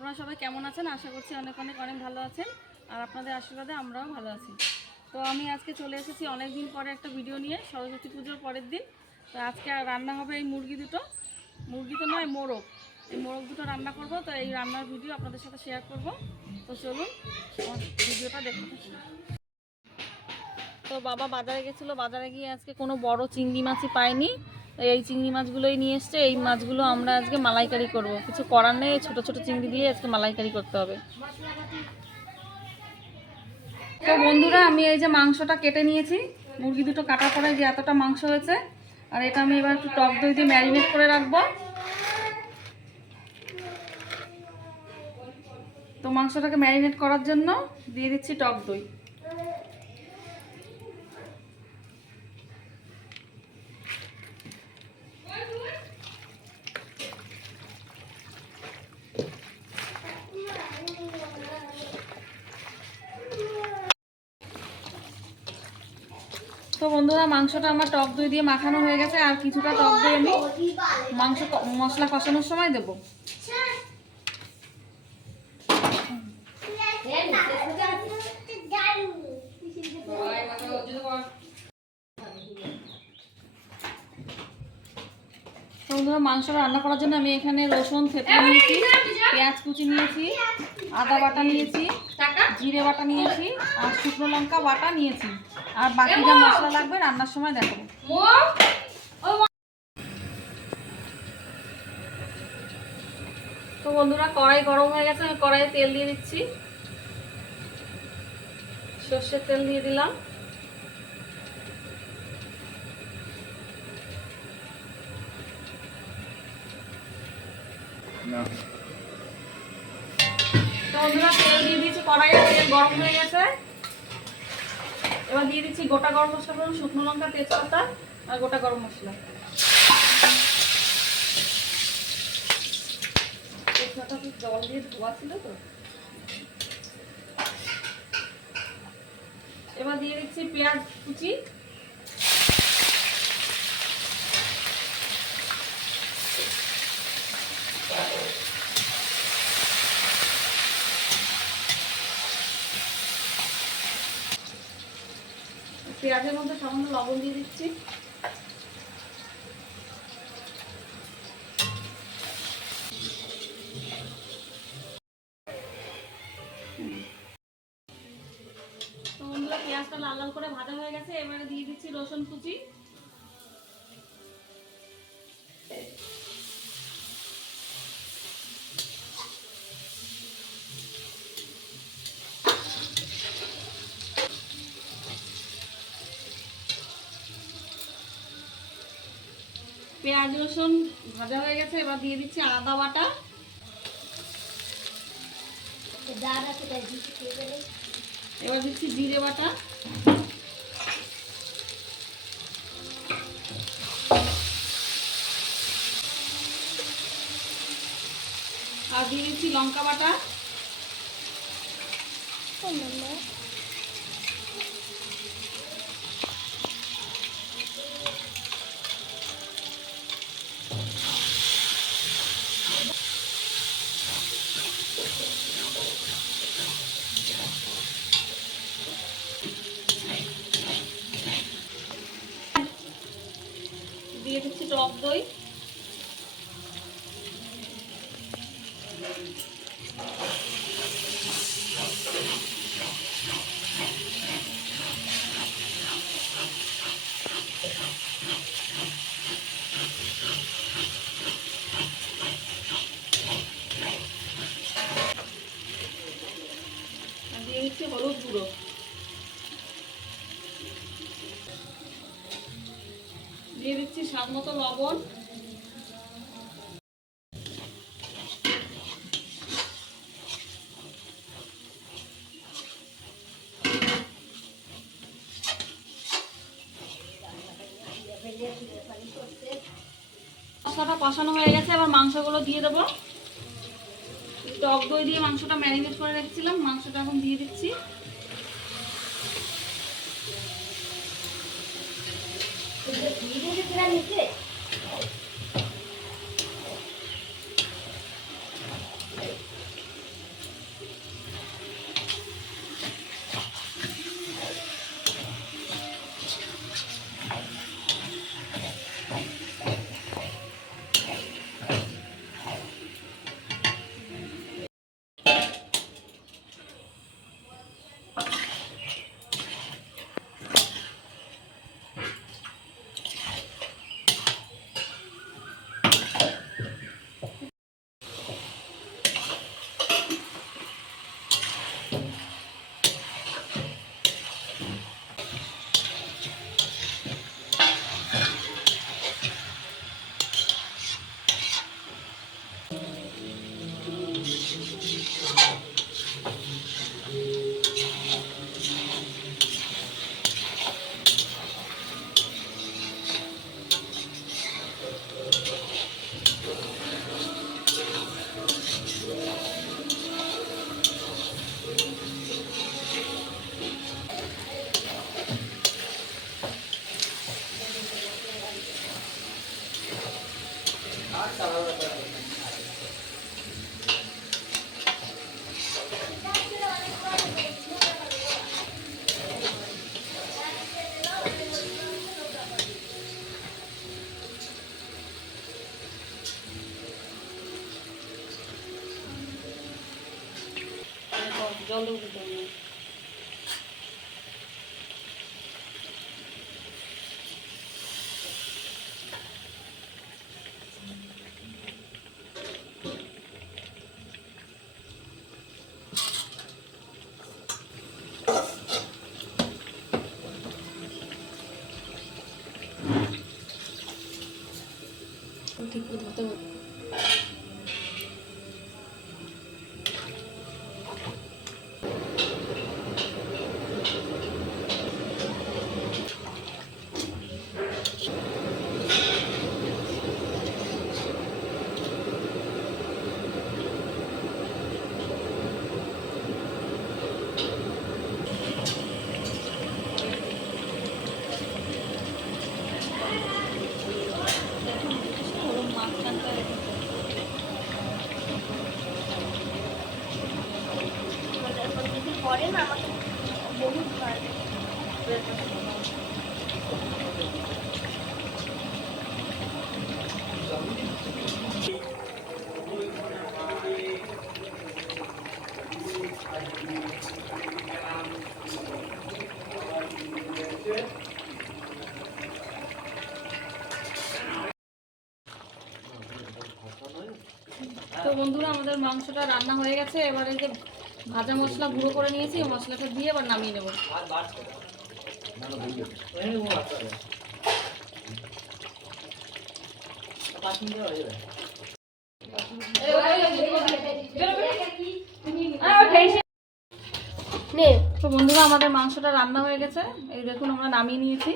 আপনারা সবাই কেমন আছেন? আশা করছি অনেক অনেক অনেক ভালো আছেন। আর আপনাদের আশীর্বাদে আমরাও ভালো আছি। তো আমি আজকে চলে এসেছি অনেক দিন পরে একটা ভিডিও নিয়ে, সরস্বতী পুজোর পরের দিন। তো আজকে রান্না হবে এই মুরগি দুটো। মুরগি তো নয়, মোরগ। এই মোরগ দুটো রান্না করব, তো এই রান্নার ভিডিও আপনাদের সাথে শেয়ার করব। তো চলুন ভিডিওটা দেখতে থাকুন। তো বাবা বাজারে গেছিল। বাজারে গিয়ে আজকে কোনো বড় চিংড়ি মাছই পাইনি তো এই চিংড়ি মাছগুলোই নিয়ে এসছে। এই মাছগুলো আমরা আজকে মালাইকারি করব। কিছু করার নেই, ছোট ছোট চিংড়ি দিয়ে আজকে মালাইকারি করতে হবে। তো বন্ধুরা, আমি এই যে মাংসটা কেটে নিয়েছি। মুরগি দুটো কাটার পরে যে এতটা মাংস হয়েছে, আর এটা আমি এবার একটু টক দই দিয়ে ম্যারিনেট করে রাখব। তো মাংসটাকে ম্যারিনেট করার জন্য দিয়ে দিচ্ছি টক দই। তো বন্ধুরা, মাংসটা আমার টক দই দিয়ে মাখানো হয়ে গেছে, আর কিছুটা টক দই আমি মাংস মশলা কষানোর সময় দেবো। বন্ধুরা, মাংস রান্না করার জন্য আমি এখানে রসুন থেতলে নিয়েছি, পেঁয়াজ কুচি নিয়েছি, আদা বাটা নিয়েছি। জিরে বাটা নিয়েছি আর শুকনো লঙ্কা বাটা নিয়েছি। আর বাকি যা মশলা লাগবে রান্নার সময় দেখাবো। তো বন্ধুরা কড়াই গরম হয়ে গেছে আমি কড়াইয়ে তেল দিয়ে দিচ্ছি। সর্ষের তেল দিয়ে দিলাম। তো বন্ধুরা তেল দিয়ে দিয়েছি কড়াইয়ে, তেল গরম হয়ে গেছে। এবার দিয়ে দিচ্ছি গোটা গরম মশলা শুকনো লঙ্কা, তেজপাতা আর গোটা গরম মশলা। জল দিয়ে ধোয়া ছিল তো। এবার দিয়ে দিচ্ছি পেঁয়াজ কুচি। পেঁয়াজের মধ্যে সামান্য লবণ দিয়ে দিচ্ছি। তো পেঁয়াজটা লাল লাল করে ভাজা হয়ে গেছে। এবারে দিয়ে দিচ্ছি রসুন কুচি। পেঁয়াজ রসুন ভাজা হয়ে গেছে, এবার দিয়ে দিচ্ছি আদা বাটা। এবার দিচ্ছি জিরে বাটা। আর দিয়ে দিচ্ছি লঙ্কা বাটা দিয়ে দিচ্ছি টক দই হলুদ গুঁড়ো। স্বাদ লবণ। মশলাটা কষানো হয়ে গেছে, এবার মাংসগুলো দিয়ে দেবো। টক দই দিয়ে মাংসটা ম্যারিনেট করে রেখেছিলাম, মাংসটা এখন দিয়ে দিচ্ছি। নিচে? জল ঠিক করে পরে না আমাকে বহুত ভালো তো বন্ধুরা আমাদের মাংসটা রান্না হয়ে গেছে, এবার এই যে ভাজা মশলা গুঁড়ো করে নিয়েছি মশলাটা দিয়ে এবার নামিয়ে নেব। বন্ধুরা, আমাদের মাংসটা রান্না হয়ে গেছে। এই দেখুন, আমরা নামিয়ে নিয়েছি।